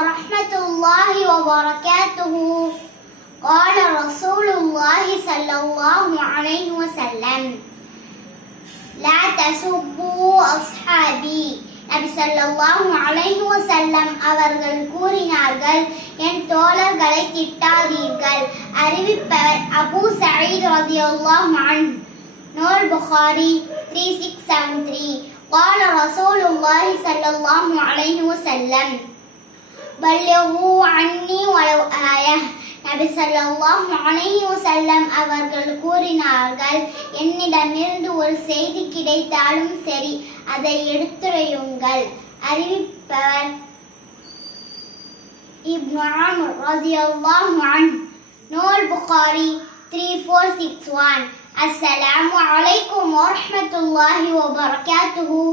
السلام عليكم ورحمة الله وبركاته قال رسول الله صلى الله عليه وسلم لا تسبوا أصحابي நபி ஸல்லல்லாஹு அலைஹி வஸல்லம் அவர்கள் கூறினார்கள் என் தோழர்களை திட்டாதீர்கள் அறிவிப்பவர் அபூ சயீத் ரலியல்லாஹு அன்ஹு நூல் புகாரி 3673 قال رسول الله صلى الله عليه وسلم பல்யவு அன்னி உளவு ஆய. நபி சல்லாஹ் அலைவசல்லம் அவர்கள் கூறினார்கள் என்னிடமிருந்து ஒரு செய்தி கிடைத்தாலும் சரி அதை எடுத்துரையுங்கள். அறிவிப்பவர் இப்னு ஆமர் ரதியல்லாஹு அன் நூல் Bukhari three four six one. அஸ்ஸலாமு அலைக்கும் வரமத்துல்லாஹி வபரகாத்துஹூ.